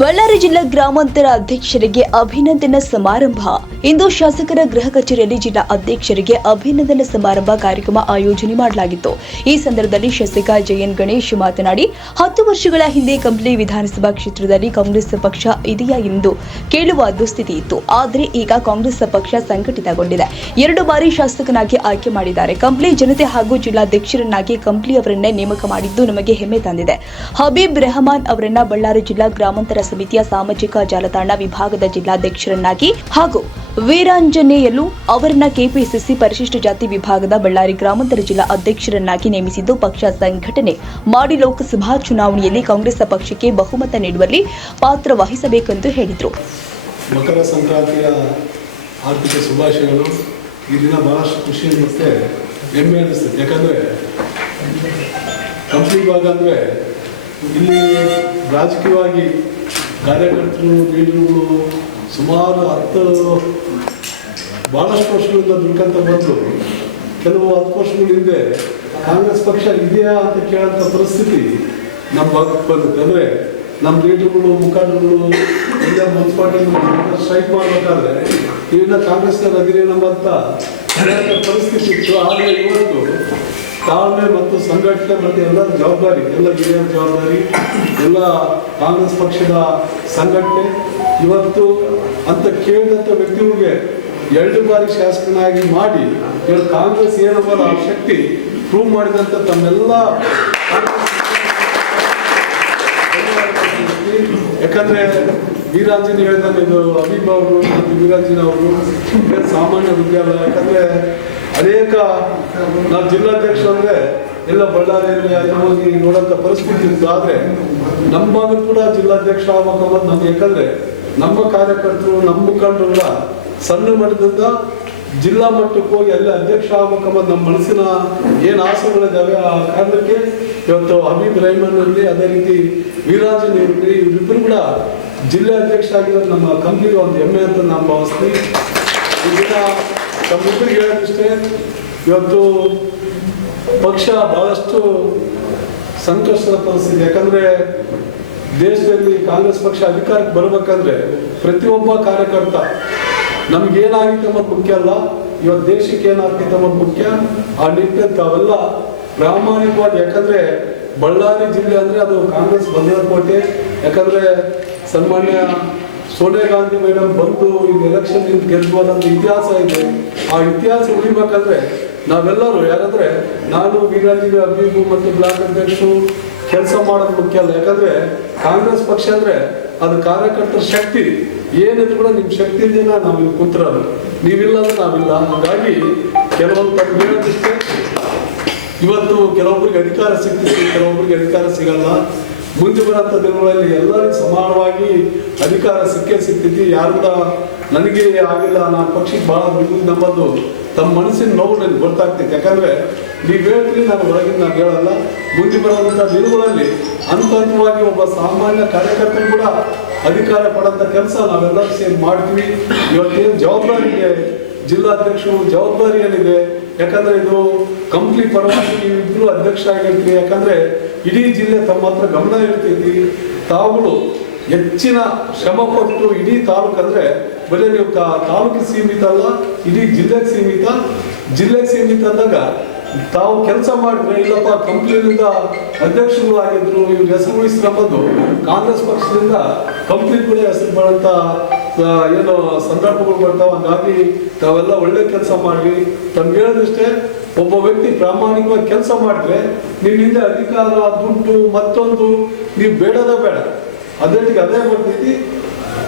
ಬಳ್ಳಾರಿ ಜಿಲ್ಲಾ ಗ್ರಾಮಾಂತರ ಅಧ್ಯಕ್ಷರಿಗೆ ಅಭಿನಂದನಾ ಸಮಾರಂಭ. ಇಂದು ಶಾಸಕರ ಗೃಹ ಕಚೇರಿಯಲ್ಲಿ ಜಿಲ್ಲಾ ಅಧ್ಯಕ್ಷರಿಗೆ ಅಭಿನಂದನಾ ಸಮಾರಂಭ ಕಾರ್ಯಕ್ರಮ ಆಯೋಜನೆ ಮಾಡಲಾಗಿತ್ತು. ಈ ಸಂದರ್ಭದಲ್ಲಿ ಶಾಸಕ ಜೆಎನ್ ಗಣೇಶ್ ಮಾತನಾಡಿ, 10 ವರ್ಷಗಳ ಹಿಂದೆ ಕಂಪ್ಲಿ ವಿಧಾನಸಭಾ ಕ್ಷೇತ್ರದಲ್ಲಿ ಕಾಂಗ್ರೆಸ್ ಪಕ್ಷ ಇದೆಯಾ ಎಂದು ಕೇಳುವ ದುಸ್ಥಿತಿ ಇತ್ತು. ಆದರೆ ಈಗ ಕಾಂಗ್ರೆಸ್ ಪಕ್ಷ ಸಂಘಟಿತಗೊಂಡಿದೆ. 2 ಬಾರಿ ಶಾಸಕನಾಗಿ ಆಯ್ಕೆ ಮಾಡಿದ್ದಾರೆ. ಕಂಪ್ಲಿ ಜನತೆ ಹಾಗೂ ಜಿಲ್ಲಾಧ್ಯಕ್ಷರನ್ನಾಗಿ ಕಂಪ್ಲಿ ಅವರನ್ನೇ ನೇಮಕ ಮಾಡಿದ್ದು ನಮಗೆ ಹೆಮ್ಮೆ ತಂದಿದೆ. ಹಬೀಬ್ ರೆಹಮಾನ್ ಅವರನ್ನ ಬಳ್ಳಾರಿ ಜಿಲ್ಲಾ ಗ್ರಾಮಾಂತರ ಸಮಿತಿಯ ಸಾಮಾಜಿಕ ಜಾಲತಾಣ ವಿಭಾಗದ ಜಿಲ್ಲಾಧ್ಯಕ್ಷರನ್ನಾಗಿ ಹಾಗೂ ವೀರಾಂಜನೇಯಲು ಅವರನ್ನ ಕೆಪಿಸಿಸಿ ಪರಿಶಿಷ್ಟ ಜಾತಿ ವಿಭಾಗದ ಬಳ್ಳಾರಿ ಗ್ರಾಮಾಂತರ ಜಿಲ್ಲಾ ಅಧ್ಯಕ್ಷರನ್ನಾಗಿ ನೇಮಿಸಿದ್ದು ಪಕ್ಷ ಸಂಘಟನೆ ಮಾಡಿ ಲೋಕಸಭಾ ಚುನಾವಣೆಯಲ್ಲಿ ಕಾಂಗ್ರೆಸ್ ಪಕ್ಷಕ್ಕೆ ಬಹುಮತ ನೀಡುವಲ್ಲಿ ಪಾತ್ರ ವಹಿಸಬೇಕೆಂದು ಹೇಳಿದರು. ಮಕರ ಸಂಕ್ರಾಂತಿಯ ಆರ್ಥಿಕ ಶುಭಾಶಯಗಳು. ಈ ದಿನ ಬಹಳಷ್ಟು ಖುಷಿ ಮತ್ತೆ ಹೆಮ್ಮೆ ಅನಿಸ್ತದೆ. ಯಾಕಂದರೆ ಕಂಪ್ಲಿ ಭಾಗ ಅಂದರೆ ಇಲ್ಲಿ ರಾಜಕೀಯವಾಗಿ ಕಾರ್ಯಕರ್ತರು ಲೀಡರ್ಗಳು ಸುಮಾರು ಭಾಳಷ್ಟು ವರ್ಷಗಳಿಂದ ದುಡ್ಕಂತ ಬಂದು ಕೆಲವು 10 ವರ್ಷಗಳ ಹಿಂದೆ ಕಾಂಗ್ರೆಸ್ ಪಕ್ಷ ಇದೆಯಾ ಅಂತ ಕೇಳೋಂಥ ಪರಿಸ್ಥಿತಿ ನಮ್ಮ ಭಾಗಕ್ಕೆ ಬಂದಿತ್ತು. ಅಂದರೆ ನಮ್ಮ ಲೀಡರ್ಗಳು ಮುಖಂಡರುಗಳು ಎಲ್ಲ ಮುನ್ಸಿಪಾಲ್ಟಿ ಸ್ಟ್ರೈಕ್ ಮಾಡಬೇಕಾದ್ರೆ ಇವೆಲ್ಲ ಕಾಂಗ್ರೆಸ್ನಲ್ಲಿ ಅದಿರೇ ನಮ್ಮಂತ ಪರಿಸ್ಥಿತಿ ಇತ್ತು. ಆದರೆ ಇವತ್ತು ತಾಳ್ಮೆ ಮತ್ತು ಸಂಘಟನೆ ಮತ್ತು ಎಲ್ಲರ ಜವಾಬ್ದಾರಿ, ಎಲ್ಲ ಹಿರಿಯರ ಜವಾಬ್ದಾರಿ, ಎಲ್ಲ ಕಾಂಗ್ರೆಸ್ ಪಕ್ಷದ ಸಂಘಟನೆ ಇವತ್ತು ಅಂತ ಕೇಳಿದಂಥ ವ್ಯಕ್ತಿಗಳಿಗೆ 2 ಬಾರಿ ಶಾಸಕನಾಗಿ ಮಾಡಿ ಇವತ್ತು ಕಾಂಗ್ರೆಸ್ ಏನವಲ್ಲ ಆ ಶಕ್ತಿ ಪ್ರೂವ್ ಮಾಡಿದಂಥ ತಮ್ಮೆಲ್ಲ ಯಾಕಂದರೆ ವೀರಾಂಜನಿ ಹೇಳಿದಂಗೆ ಇದು ಹಬೀಬ್ ಅವರು ಮತ್ತು ವೀರಾಂಜನಿ ಅವರು ಸಾಮಾನ್ಯ ವಿದ್ಯಾಲಯ. ಯಾಕಂದರೆ ಅನೇಕ ನಾವು ಜಿಲ್ಲಾಧ್ಯಕ್ಷ ಅಂದರೆ ಎಲ್ಲ ಬಳ್ಳಾರಿಯಲ್ಲಿ ಅಲ್ಲಿ ಹೋಗಿ ನೋಡೋಂಥ ಪರಿಸ್ಥಿತಿ ಇತ್ತು. ಆದರೆ ನಮ್ಮ ಭಾಗದ ಕೂಡ ಜಿಲ್ಲಾಧ್ಯಕ್ಷ ಆಗಬೇಕು ನಮ್ಗೆ. ಯಾಕಂದರೆ ನಮ್ಮ ಕಾರ್ಯಕರ್ತರು ನಮ್ಮ ಮುಖಂಡರೆಲ್ಲ ಸಣ್ಣ ಮಟ್ಟದಿಂದ ಜಿಲ್ಲಾ ಮಟ್ಟಕ್ಕೆ ಹೋಗಿ ಅಲ್ಲಿ ಅಧ್ಯಕ್ಷ ಆಗ್ಬೇಕಂಬುದು ನಮ್ಮ ಮನಸ್ಸಿನ ಏನು ಆಸೆಗಳಿದ್ದಾವೆ. ಆ ಕಾರಣಕ್ಕೆ ಇವತ್ತು ಹಬೀಬ್ ರೆಹಮಾನಲ್ಲಿ ಅದೇ ರೀತಿ ವೀರಾಂಜನಿ ಇರಲಿ ಇವರಿಬ್ಬರು ಕೂಡ ಜಿಲ್ಲಾ ಅಧ್ಯಕ್ಷ ಆಗಿರೋದು ನಮ್ಮ ಕಂಪ್ನಿಗೆ ಒಂದು ಹೆಮ್ಮೆ ಅಂತ ನಾನು ಭಾವಿಸ್ತೀನಿ. ಈ ದಿನ ತಮ್ಮಿಬ್ಬರಿಗೆ ಹೇಳೋದಿಷ್ಟೇ, ಇವತ್ತು ಪಕ್ಷ ಭಾಳಷ್ಟು ಸಂಕಷ್ಟದ ಪರಿಸ್ಥಿತಿ. ಯಾಕಂದರೆ ದೇಶದಲ್ಲಿ ಕಾಂಗ್ರೆಸ್ ಪಕ್ಷ ಅಧಿಕಾರಕ್ಕೆ ಬರಬೇಕಂದ್ರೆ ಪ್ರತಿಯೊಬ್ಬ ಕಾರ್ಯಕರ್ತ ನಮಗೇನಾಗಿತ್ತು ಅನ್ನೋದು ಮುಖ್ಯ ಅಲ್ಲ, ಇವತ್ತು ದೇಶಕ್ಕೆ ಏನಾಗ್ತಿತ್ತು ಅನ್ನೋದು ಮುಖ್ಯ. ಆ ನಿಟ್ಟಿನಲ್ಲಿ ತಾವೆಲ್ಲ ಪ್ರಾಮಾಣಿಕವಾಗಿ, ಯಾಕಂದರೆ ಬಳ್ಳಾರಿ ಜಿಲ್ಲೆ ಅಂದರೆ ಅದು ಕಾಂಗ್ರೆಸ್ ಭದ್ರಕೋಟೆ. ಯಾಕಂದರೆ ಸನ್ಮಾನ್ಯ ಸೋನಿಯಾ ಗಾಂಧಿ ಮೇಡಮ್ ಬಂದು ಈಗ ಎಲೆಕ್ಷನ್ ಗೆದ್ದುವಂಥ ಇತಿಹಾಸ ಇದೆ. ಆ ಇತಿಹಾಸ ಉಳಿಬೇಕಂದ್ರೆ ನಾವೆಲ್ಲರೂ ಯಾರಂದರೆ ನಾನು ವೀರಾಂಜನಿ ಹಬೀಬು ಮತ್ತು ಬ್ಲಾಕ್ ಅಧ್ಯಕ್ಷರು ಕೆಲಸ ಮಾಡೋದು ಮುಖ್ಯ ಅಲ್ಲ. ಯಾಕಂದರೆ ಕಾಂಗ್ರೆಸ್ ಪಕ್ಷ ಅಂದರೆ ಅದು ಕಾರ್ಯಕರ್ತರ ಶಕ್ತಿ. ಏನಿದ್ರು ಕೂಡ ನಿಮ್ಮ ಶಕ್ತಿ ಇದೆಯಾ ನಾವು ಇಲ್ಲಿ ಕೂತಿರೋದು, ನೀವಿಲ್ಲ ಅಂದ್ರೆ ನಾವಿಲ್ಲ. ಹಾಗಾಗಿ ಕೆಲವೊಂದು ತಮ್ಮ ಹೇಳೋದಿಷ್ಟೇ, ಇವತ್ತು ಕೆಲವೊಬ್ಬರಿಗೆ ಅಧಿಕಾರ ಸಿಗ್ತಿದೆ, ಕೆಲವೊಬ್ಬರಿಗೆ ಅಧಿಕಾರ ಸಿಗಲ್ಲ. ಮುಂದೆ ಬರೋಂಥ ದಿನಗಳಲ್ಲಿ ಎಲ್ಲರಿಗೂ ಸಮಾನವಾಗಿ ಅಧಿಕಾರ ಸಿಗ್ತೈತಿ. ಯಾರು ಕೂಡ ನನಗೆ ಆಗಿಲ್ಲ, ನಾನು ಪಕ್ಷಕ್ಕೆ ಭಾಳ ಬಿಡುವುದು ನಂಬದು ತಮ್ಮ ಮನಸ್ಸಿನ ನೋವು ನನಗೆ ಗೊತ್ತಾಗ್ತೈತೆ. ಯಾಕಂದರೆ ನೀವು ಹೇಳ್ತೀರಿ, ನಾನು ಹೊರಗಿಂದ ನಾನು ಹೇಳಲ್ಲ. ಮುಂದೆ ಬರೋಂಥ ದಿನಗಳಲ್ಲಿ ಹಂತವಾಗಿ ಒಬ್ಬ ಸಾಮಾನ್ಯ ಕಾರ್ಯಕರ್ತರು ಕೂಡ ಅಧಿಕಾರ ಪಡೋಂಥ ಕೆಲಸ ನಾವೆಲ್ಲರೂ ಸೇರಿ ಮಾಡ್ತೀವಿ. ಇವತ್ತೇನು ಜವಾಬ್ದಾರಿ ಇದೆ, ಜಿಲ್ಲಾಧ್ಯಕ್ಷರು ಜವಾಬ್ದಾರಿ ಏನಿದೆ, ಯಾಕಂದರೆ ಇದು ಕಂಪ್ಲಿ ಪರವಾಗಿ ನೀವಿಬ್ಬರು ಅಧ್ಯಕ್ಷ ಆಗಿರ್ತೀವಿ. ಯಾಕಂದರೆ ಇಡೀ ಜಿಲ್ಲೆ ತಮ್ಮ ಹತ್ರ ಗಮನ ಇರ್ತೈತಿ. ತಾವುಗಳು ಹೆಚ್ಚಿನ ಶ್ರಮ ಪಟ್ಟು ಇಡೀ ತಾಲೂಕು ಅಂದರೆ ಬರೀ ನೀವು ತಾಲೂಕಿಗೆ ಸೀಮಿತ ಅಲ್ಲ, ಇಡೀ ಜಿಲ್ಲೆಗೆ ಸೀಮಿತ. ಜಿಲ್ಲೆಗೆ ಸೀಮಿತ ಅಂದಾಗ ತಾವು ಕೆಲಸ ಮಾಡಿದ್ರೆ, ಇಲ್ಲಪ್ಪ ಕಂಪ್ನಿಯಿಂದ ಅಧ್ಯಕ್ಷರು ಆಗಿದ್ರು ಇವ್ರು ಹೆಸರು ಉಳಿಸ್ಕೊಂಬಂದು ಕಾಂಗ್ರೆಸ್ ಪಕ್ಷದಿಂದ ಕಂಪ್ನಿ ಕೂಡ ಹೆಸರು ಬರೋಂಥ ಏನು ಸಂದರ್ಭಗಳು ಬರ್ತಾವೆ. ಹಾಗಾಗಿ ತಾವೆಲ್ಲ ಒಳ್ಳೆ ಕೆಲಸ ಮಾಡಿ ತಮ್ಗೆ ಹೇಳೋದಿಷ್ಟೇ, ಒಬ್ಬ ವ್ಯಕ್ತಿ ಪ್ರಾಮಾಣಿಕವಾಗಿ ಕೆಲಸ ಮಾಡಿದ್ರೆ ನೀವು ಹಿಂದೆ ಅಧಿಕಾರ, ದುಡ್ಡು, ಮತ್ತೊಂದು ನೀವು ಬೇಡದ ಬೇಡ, ಅದೇಟಿಗೆ ಅದೇ ಬರ್ತೈತಿ.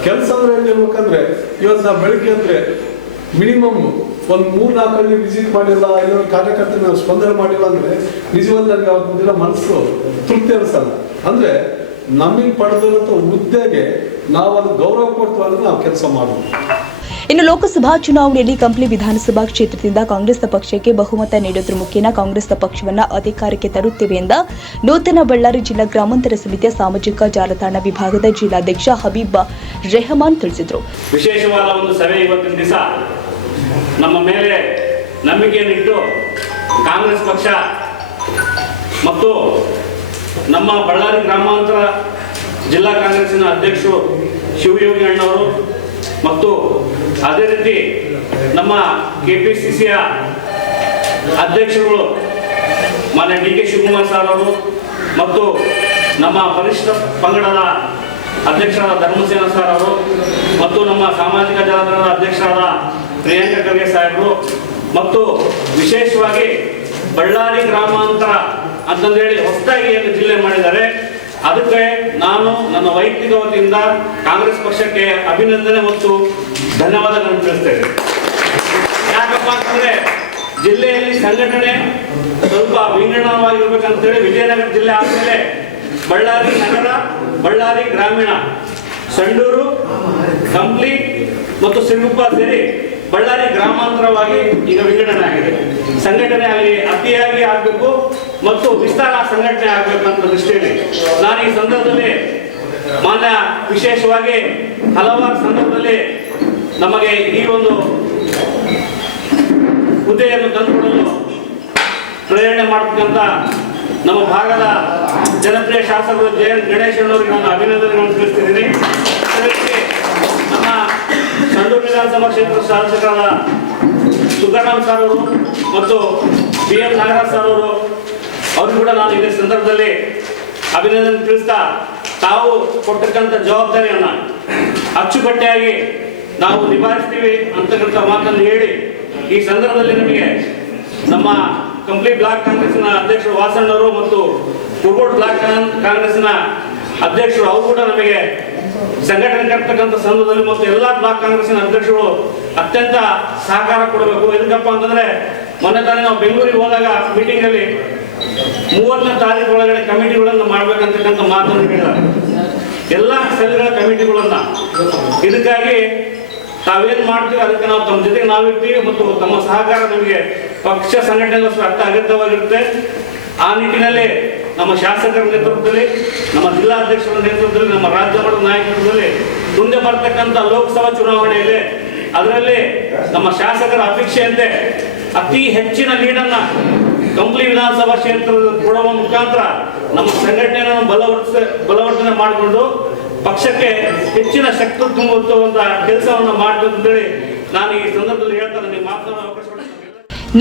ಕೆಲಸ ಅಂದ್ರೆ ಏನು ಹೇಳ್ಬೇಕಂದ್ರೆ, ಇವತ್ತು ನಾವು ಬೆಳಿಗ್ಗೆ ಅಂದರೆ ಮಿನಿಮಮ್ ಒಂದು 3-4 ಹಳ್ಳಿ ವಿಸಿಟ್ ಮಾಡಿಲ್ಲ, ಇನ್ನೊಂದು ಕಾರ್ಯಕರ್ತರ ನಾವು ಸ್ಪಂದನೆ ಮಾಡಿಲ್ಲ ಅಂದರೆ ನಿಜವಾದ ನನಗೆ ಅವತ್ತು ದಿನ ಮನಸ್ಸು ತೃಪ್ತಿ ಅನಿಸಲ್ಲ. ಅಂದರೆ ನಮಗೆ ಪಡೆದಿರೋಂಥ ಹುದ್ದೆಗೆ ನಾವು ಅದು ಗೌರವ ಕೊಡ್ತೀವಿ ಅಂದರೆ ನಾವು ಕೆಲಸ ಮಾಡಬೇಕು. ಇನ್ನು ಲೋಕಸಭಾ ಚುನಾವಣೆಯಲ್ಲಿ ಕಂಪ್ಲಿ ವಿಧಾನಸಭಾ ಕ್ಷೇತ್ರದಿಂದ ಕಾಂಗ್ರೆಸ್ ಪಕ್ಷಕ್ಕೆ ಬಹುಮತ ನೀಡುವುದರ ಮುಖೇನ ಕಾಂಗ್ರೆಸ್ ಪಕ್ಷವನ್ನು ಅಧಿಕಾರಕ್ಕೆ ತರುತ್ತೇವೆ ಎಂದ ನೂತನ ಬಳ್ಳಾರಿ ಜಿಲ್ಲಾ ಗ್ರಾಮಾಂತರ ಸಮಿತಿಯ ಸಾಮಾಜಿಕ ಜಾಲತಾಣ ವಿಭಾಗದ ಜಿಲ್ಲಾಧ್ಯಕ್ಷ ಹಬೀಬ್ ರೆಹಮಾನ್ ತಿಳಿಸಿದರು. ವಿಶೇಷವಾದ ಒಂದು ಸಭೆ ಇವತ್ತಿನ ದಿವಸ ನಮ್ಮ ಮೇಲೆ ನಂಬಿಕೆಯನ್ನಿಟ್ಟು ಕಾಂಗ್ರೆಸ್ ಪಕ್ಷ ಮತ್ತು ನಮ್ಮ ಬಳ್ಳಾರಿ ಗ್ರಾಮಾಂತರ ಜಿಲ್ಲಾ ಕಾಂಗ್ರೆಸ್ಸಿನ ಅಧ್ಯಕ್ಷರು ಶಿವಯೋಗಿ ಅಣ್ಣವರು ಮತ್ತು ಅದೇ ರೀತಿ ನಮ್ಮ KPCCಯ ಅಧ್ಯಕ್ಷರುಗಳು ಮಾನ್ಯ DK ಶಿವಕುಮಾರ್ ಸರ್ ಅವರು ಮತ್ತು ನಮ್ಮ ಪರಿಶಿಷ್ಟ ಪಂಗಡದ ಅಧ್ಯಕ್ಷರಾದ ಧರ್ಮಸೇನ ಸರ್ ಅವರು ಮತ್ತು ನಮ್ಮ ಸಾಮಾಜಿಕ ಜಾಲತಾಣದ ಅಧ್ಯಕ್ಷರಾದ ಪ್ರಿಯಾಂಕ ಖರ್ಗೆ ಸಾಹೇಬರು ಮತ್ತು ವಿಶೇಷವಾಗಿ ಬಳ್ಳಾರಿ ಗ್ರಾಮಾಂತರ ಅಂತಂದೇಳಿ ಹೊಸದಾಗಿ ಏನು ಜಿಲ್ಲೆ ಮಾಡಿದ್ದಾರೆ ಅದಕ್ಕೆ ನಾನು ನನ್ನ ವೈಯಕ್ತಿಕ ವತಿಯಿಂದ ಕಾಂಗ್ರೆಸ್ ಪಕ್ಷಕ್ಕೆ ಅಭಿನಂದನೆ ಮತ್ತು ಧನ್ಯವಾದಗಳನ್ನು ತಿಳಿಸ್ತೇನೆ. ಯಾಕಪ್ಪ ಅಂತಂದ್ರೆ ಜಿಲ್ಲೆಯಲ್ಲಿ ಸಂಘಟನೆ ಸ್ವಲ್ಪ ವಿಂಗಡಣವಾಗಿರ್ಬೇಕಂತೇಳಿ ವಿಜಯನಗರ ಜಿಲ್ಲೆ ಆದಮೇಲೆ ಬಳ್ಳಾರಿ ನಗರ, ಬಳ್ಳಾರಿ ಗ್ರಾಮೀಣ, ಸಂಡೂರು, ಕಂಪ್ಲಿ ಮತ್ತು ಸಿರುಗುಪ್ಪ ಸೇರಿ ಬಳ್ಳಾರಿ ಗ್ರಾಮಾಂತರವಾಗಿ ಈಗ ವಿಂಗಡಣೆ ಆಗಿದೆ. ಸಂಘಟನೆ ಅಲ್ಲಿ ಅತಿಯಾಗಿ ಆಗಬೇಕು ಮತ್ತು ವಿಸ್ತಾರ ಸಂಘಟನೆ ಆಗಬೇಕಂತ ದೃಷ್ಟಿಯಲ್ಲಿ ನಾನು ಈ ಸಂದರ್ಭದಲ್ಲಿ ಮಾನ್ಯ ವಿಶೇಷವಾಗಿ ಹಲವಾರು ಸಂದರ್ಭದಲ್ಲಿ ನಮಗೆ ಈ ಒಂದು ಹುದ್ದೆಯನ್ನು ತಂದುಕೊಡಲು ಪ್ರೇರಣೆ ಮಾಡತಕ್ಕಂಥ ನಮ್ಮ ಭಾಗದ ಜನಪ್ರಿಯ ಶಾಸಕರು JN ಗಣೇಶಣ್ಣವರಿಗೆ ನಾನು ಅಭಿನಂದನೆಗಳನ್ನು ತಿಳಿಸ್ತಿದ್ದೀನಿ. ನಮ್ಮ ಸಂಡೂರು ವಿಧಾನಸಭಾ ಕ್ಷೇತ್ರದ ಶಾಸಕರಾದ ಸುಧಾರಾಮ್ ಸರ್ ಅವರು ಮತ್ತು BM ನಾಗರಾಜ್ ಸರ್ ಅವರು ಅವ್ರಿಗೂ ಕೂಡ ನಾನು ಇದೇ ಸಂದರ್ಭದಲ್ಲಿ ಅಭಿನಂದನೆ ತಿಳಿಸ್ತಾ, ತಾವು ಕೊಟ್ಟಕ್ಕಂಥ ಜವಾಬ್ದಾರಿಯನ್ನು ಅಚ್ಚುಕಟ್ಟಾಗಿ ನಾವು ನಿಭಾಯಿಸ್ತೀವಿ ಅಂತಕ್ಕಂಥ ಮಾತನ್ನು ಹೇಳಿ ಈ ಸಂದರ್ಭದಲ್ಲಿ ನಿಮಗೆ ನಮ್ಮ ಕಂಪ್ಲಿ ಬ್ಲಾಕ್ ಕಾಂಗ್ರೆಸ್ನ ಅಧ್ಯಕ್ಷರು ವಾಸಣ್ಣವರು ಮತ್ತು ಕುರುಗೋಡು ಬ್ಲಾಕ್ ಕಾಂಗ್ರೆಸ್ನ ಅಧ್ಯಕ್ಷರು ಅವರು ಕೂಡ ನಮಗೆ ಸಂಘಟನೆ ಕಟ್ತಕ್ಕಂಥ ಸಂದರ್ಭದಲ್ಲಿ ಮತ್ತು ಎಲ್ಲ ಬ್ಲಾಕ್ ಕಾಂಗ್ರೆಸ್ಸಿನ ಅಧ್ಯಕ್ಷರು ಅತ್ಯಂತ ಸಹಕಾರ ಕೊಡಬೇಕು. ಎದಕ್ಕಪ್ಪ ಅಂತಂದ್ರೆ ಮೊನ್ನೆ ತಾನೇ ನಾವು ಬೆಂಗಳೂರಿಗೆ ಹೋದಾಗ ಮೀಟಿಂಗ್ ಅಲ್ಲಿ 30ನೇ ತಾರೀಕು ಒಳಗಡೆ ಕಮಿಟಿಗಳನ್ನು ಮಾಡ್ಬೇಕಂತಕ್ಕಂಥ ಮಾತನ್ನು ಹೇಳಿದ್ದಾರೆ, ಎಲ್ಲ ಸೆಲ್ಗಳ ಕಮಿಟಿಗಳನ್ನ. ಇದಕ್ಕಾಗಿ ತಾವೇನ್ ಮಾಡ್ತೀವಿ ಅದಕ್ಕೆ ನಾವು ತಮ್ಮ ಜೊತೆಗೆ ನಾವಿರ್ತೀವಿ ಮತ್ತು ತಮ್ಮ ಸಹಕಾರ ನಮಗೆ ಪಕ್ಷ ಸಂಘಟನೆಗೋಸ್ಕರ ಅಗತ್ಯವಾಗಿರುತ್ತೆ. ಆ ನಿಟ್ಟಿನಲ್ಲಿ ನಮ್ಮ ಶಾಸಕರ ನೇತೃತ್ವದಲ್ಲಿ, ನಮ್ಮ ಜಿಲ್ಲಾಧ್ಯಕ್ಷರ ನೇತೃತ್ವದಲ್ಲಿ, ನಮ್ಮ ರಾಜ್ಯ ಮಟ್ಟದ ನಾಯಕತ್ವದಲ್ಲಿ ಮುಂದೆ ಬರ್ತಕ್ಕಂಥ ಲೋಕಸಭಾ ಚುನಾವಣೆ ಇದೆ. ಅದರಲ್ಲಿ ನಮ್ಮ ಶಾಸಕರ ಅಪೇಕ್ಷೆಯಂತೆ ಅತಿ ಹೆಚ್ಚಿನ ಲೀಡನ್ನ ಕಂಪ್ಲಿ ವಿಧಾನಸಭಾ ಕ್ಷೇತ್ರದ ಕೊಡುವ ಮುಖಾಂತರ ನಮ್ಮ ಸಂಘಟನೆಯನ್ನು ಬಲವರ್ಧನೆ ಮಾಡಿಕೊಂಡು ಪಕ್ಷಕ್ಕೆ ಹೆಚ್ಚಿನ ಶಕ್ತಿ ತುಂಬುವಂತ ಕೆಲಸವನ್ನು ಮಾಡಬೇಕು ಅಂತೇಳಿ ನಾನು ಈ ಸಂದರ್ಭದಲ್ಲಿ ಹೇಳ್ತಾರೆ. ನೀವು ಮಾತನಾಡೋ ಅವಕಾಶ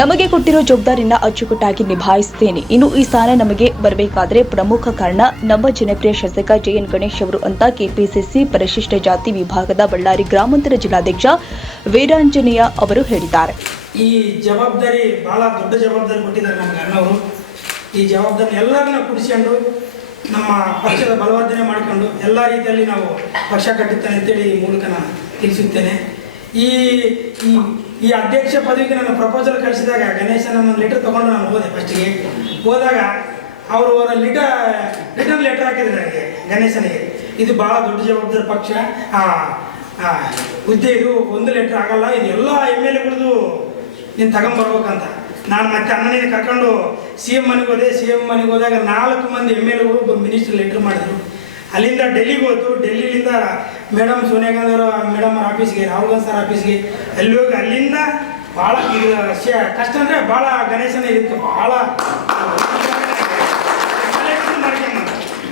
ನಮಗೆ ಕೊಟ್ಟಿರೋ ಜವಾಬ್ದಾರಿನ ಅಚ್ಚುಕಟ್ಟಾಗಿ ನಿಭಾಯಿಸುತ್ತೇನೆ. ಇನ್ನು ಈ ಸ್ಥಾನ ನಮಗೆ ಬರಬೇಕಾದ್ರೆ ಪ್ರಮುಖ ಕಾರಣ ನಮ್ಮ ಜನಪ್ರಿಯ ಶಾಸಕ JN ಗಣೇಶ್ ಅವರು ಅಂತ KPCC ಪರಿಶಿಷ್ಟ ಜಾತಿ ವಿಭಾಗದ ಬಳ್ಳಾರಿ ಗ್ರಾಮಾಂತರ ಜಿಲ್ಲಾಧ್ಯಕ್ಷ ವೀರಾಂಜನೇಯ ಅವರು ಹೇಳಿದ್ದಾರೆ. ಈ ಜವಾಬ್ದಾರಿ ಬಹಳ ದೊಡ್ಡ ಜವಾಬ್ದಾರಿ ಕೊಟ್ಟಿದ್ದಾರೆ ನಮಗೆ ಅಣ್ಣವರು. ಈ ಜವಾಬ್ದಾರಿ ಎಲ್ಲರನ್ನ ಕುಡಿಸ್ಕೊಂಡು ನಮ್ಮ ಪಕ್ಷದ ಬಲವರ್ಧನೆ ಮಾಡಿಕೊಂಡು ಎಲ್ಲ ರೀತಿಯಲ್ಲಿ ನಾವು ಪಕ್ಷ ಕಟ್ಟುತ್ತೇನೆ ಅಂತೇಳಿ ಈ ಮೂಲಕ ನಾನು ತಿಳಿಸುತ್ತೇನೆ. ಈ ಅಧ್ಯಕ್ಷ ಪದವಿಗೆ ನನ್ನ ಪ್ರಪೋಸಲ್ ಕಳಿಸಿದಾಗ ಗಣೇಶನ ಲೆಟರ್ ತೊಗೊಂಡು ನಾನು ಹೋದೆ. ಫಸ್ಟಿಗೆ ಹೋದಾಗ ಅವರು ರಿಟರ್ನ್ ಲೆಟರ್ ಹಾಕಿದ್ರು ನನಗೆ, ಗಣೇಶನಿಗೆ. ಇದು ಭಾಳ ದೊಡ್ಡ ಜವಾಬ್ದಾರಿ ಪಕ್ಷ ಹುದ್ದೆ, ಇದು ಒಂದು ಲೆಟ್ರ್ ಆಗಲ್ಲ, ಇದು ಎಲ್ಲ MLAಗಳದ್ದು ನೀನು ತಗೊಂಬರ್ಬೇಕಂತ. ನಾನು ಮತ್ತೆ ಅಣ್ಣನಿಗೆ ಕರ್ಕೊಂಡು CM ಮನೆಗೆ ಹೋದೆ. CM ಮನೆಗೆ ಹೋದಾಗ 4 ಮಂದಿ MLAಗಳು ಮಿನಿಸ್ಟರ್ ಲೆಟ್ರ್ ಮಾಡಿದ್ರು. ಅಲ್ಲಿಂದ ಡೆಲ್ಲಿಗೆ ಹೋಯ್ತು. ಡೆಲ್ಲಿಲಿಂದ ಮೇಡಮ್ ಸೋನಿಯಾ ಗಾಂಧಿ ಅವರ ಮೇಡಮ್ ಅವ್ರ ಆಫೀಸ್ಗೆ, ರಾಹುಲ್ ಗಾಂಧಿ ಸರ್ ಆಫೀಸ್ಗೆ ಅಲ್ಲಿ ಹೋಗಿ ಅಲ್ಲಿಂದ ಭಾಳ ಇದು ಕಷ್ಟ ಅಂದರೆ ಭಾಳ ಗಣೇಶನ ಇರುತ್ತೆ. ಭಾಳ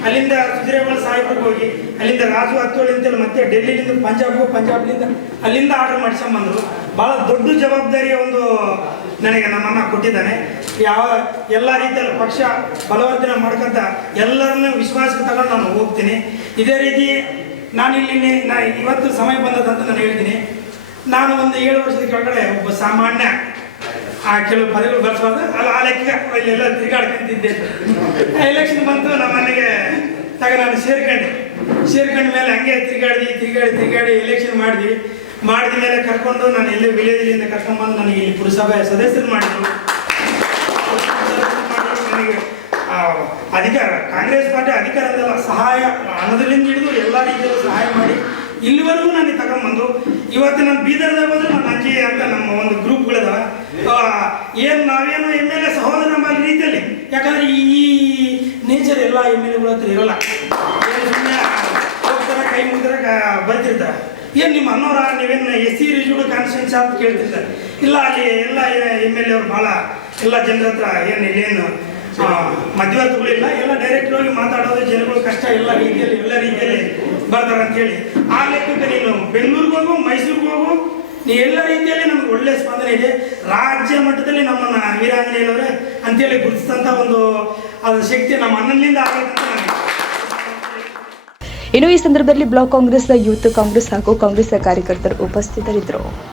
ಅಲ್ಲಿಂದ ಸುಜಿರೇವಾಳ ಸಾಹೇಬ್ರಿಗೆ ಹೋಗಿ ಅಲ್ಲಿಂದ ರಾಜು ಹತ್ತೋಳಿ ಅಂತೇಳಿ ಮತ್ತೆ ಡೆಲ್ಲಿಲಿಂದ ಪಂಜಾಬ್ಲಿಂದ ಅಲ್ಲಿಂದ ಆರ್ಡರ್ ಮಾಡಿಸ್ಕೊಂಬಂದರು. ಭಾಳ ದೊಡ್ಡ ಜವಾಬ್ದಾರಿಯ ಒಂದು ನನಗೆ ನಮ್ಮನ್ನ ಕೊಟ್ಟಿದ್ದಾನೆ. ಎಲ್ಲ ರೀತಿಯಲ್ಲಿ ಪಕ್ಷ ಬಲವರ್ಧನೆ ಮಾಡ್ಕೊಂತ ಎಲ್ಲರನ್ನೂ ವಿಶ್ವಾಸಕ್ಕೆ ತಗೊಂಡು ನಾನು ಹೋಗ್ತೀನಿ. ಇದೇ ರೀತಿ ಇವತ್ತು ಸಮಯ ಬಂದದಂತ ನಾನು ಹೇಳ್ತೀನಿ. ನಾನು ಒಂದು 7 ವರ್ಷದ ಕೆಳಗಡೆ ಒಬ್ಬ ಸಾಮಾನ್ಯ ಕೆಲವು ಪದವಿಗಳು ಬರ್ಸ್ಬಾರ್ದು ಆ ಲೆಕ್ಕ ಇಲ್ಲೆಲ್ಲ ತಿರುಗಾಡ್ಕೊಂತಿದ್ದೆ. ಎಲೆಕ್ಷನ್ ಬಂತು, ನಮ್ಮ ಮನೆಗೆ ನಾನು ಸೇರ್ಕೊಂಡ ಮೇಲೆ ಹಂಗೆ ತಿರುಗಾಡಿ ಎಲೆಕ್ಷನ್ ಮಾಡಿದ ಮೇಲೆ ಕರ್ಕೊಂಡು ನಾನು ಎಲ್ಲೇ ವಿಲೇಜ್ಲಿಂದ ಕರ್ಕೊಂಡ್ಬಂದು ನನಗೆ ಇಲ್ಲಿ ಪುರಸಭೆ ಸದಸ್ಯರು ಮಾಡಿದ್ರು. ನನಗೆ ಅಧಿಕಾರ, ಕಾಂಗ್ರೆಸ್ ಪಾರ್ಟಿ ಅಧಿಕಾರದಲ್ಲ, ಸಹಾಯ ಹಣದಲ್ಲಿಂದ ಹಿಡಿದು ಎಲ್ಲ ರೀತಿಯಲ್ಲೂ ಸಹಾಯ ಮಾಡಿ ಇಲ್ಲಿವರೆಗೂ ನನಗೆ ತಗೊಂಡ್ಬಂದು ಇವತ್ತು ನಾನು ಬೀದರ್ದಾಗ ಬಂದ್ರೆ ನಾನು ಅಂಜಿ ಅಂತ ನಮ್ಮ ಒಂದು ಗ್ರೂಪ್ಗಳಿದಾವ. ನಾವೇನು MLA ಸಹೋದರ ನಮ್ಮ ರೀತಿಯಲ್ಲಿ, ಯಾಕಂದ್ರೆ ಈ ನೇಚರ್ ಎಲ್ಲ MLAಗಳ ಹತ್ರ ಇರಲ್ಲ. ಹೋಗ್ತಾರೆ, ಕೈ ಮುಗಿದ್ರೆ ಬರ್ತಿರ್ತಾರೆ. ನಿಮ್ಮ ಅನ್ನೋರ ನೀವೇನು SC ರಿಸರ್ವ್ಡ್ ಕಾನ್ಸ್ಟಿಟ್ಯೂನ್ಸಿ ಅಂತ ಕೇಳ್ತಿರ್ತಾರೆ. ಇಲ್ಲ, ಅಲ್ಲಿ ಎಲ್ಲ MLA ಅವರು ಭಾಳ ಎಲ್ಲ ಜನರ ಹತ್ರ ಇಲ್ಲೇನು ಮಧ್ಯವರ್ತಿಗಳಿಲ್ಲ, ಎಲ್ಲ ಡೈರೆಕ್ಟ್ ಹೋಗಿ ಮಾತಾಡೋದು, ಜನಗಳು ಕಷ್ಟ ಎಲ್ಲ ರೀತಿಯಲ್ಲಿ ಬರ್ತಾರೆ ಅಂತೇಳಿ. ಆ ಲೆಕ್ಕಕ್ಕೆ ನೀನು ಬೆಂಗಳೂರಿಗೆ ಹೋಗು, ಮೈಸೂರಿಗೆ ಹೋಗು, ನೀ ಎಲ್ಲ ರೀತಿಯಲ್ಲಿ ನಮ್ಗೆ ಒಳ್ಳೆ ಸ್ಪಂದನೆ ಇದೆ. ರಾಜ್ಯ ಮಟ್ಟದಲ್ಲಿ ನಮ್ಮನ್ನು ವೀರಾಂಜನೇಯನವರೇ ಅಂತೇಳಿ ಗುರುತಿಸಿದಂಥ ಒಂದು ಅದು ಶಕ್ತಿ ನಮ್ಮ ಅಣ್ಣನಿಂದ ಆಗೈತೆ ಅಂತ ನನಗೆ. ಇನ್ನು ಈ ಸಂದರ್ಭದಲ್ಲಿ ಬ್ಲಾಕ್ ಕಾಂಗ್ರೆಸ್, ಯೂತ್ ಕಾಂಗ್ರೆಸ್ ಹಾಗೂ ಕಾಂಗ್ರೆಸ್ ಕಾರ್ಯಕರ್ತರು ಉಪಸ್ಥಿತರಿದ್ದರು.